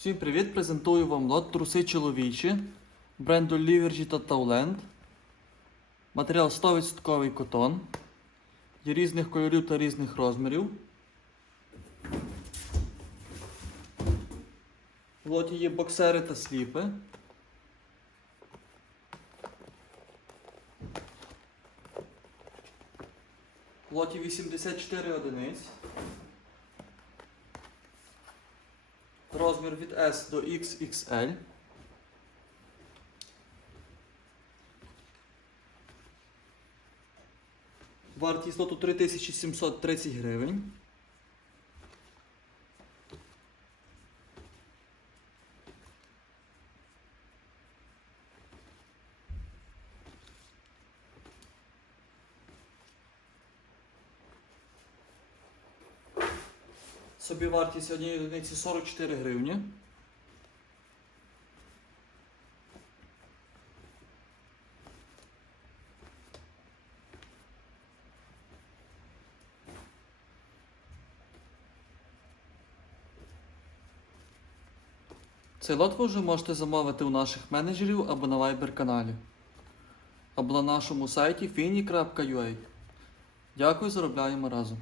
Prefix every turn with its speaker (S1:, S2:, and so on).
S1: Всім привіт! Презентую вам лот труси чоловічі бренду Livergy та Tauland. Матеріал 100% котон. Є різних кольорів та різних розмірів. В лоті є боксери та сліпи. В лоті 84 одиниць. Розмір від S до XXL. Вартість лоту 3730 гривень. Собівартість однієї одиниці 44 гривні. Цей лот ви вже можете замовити у наших менеджерів або на Viber каналі, або на нашому сайті fini.ua. Дякую, заробляємо разом.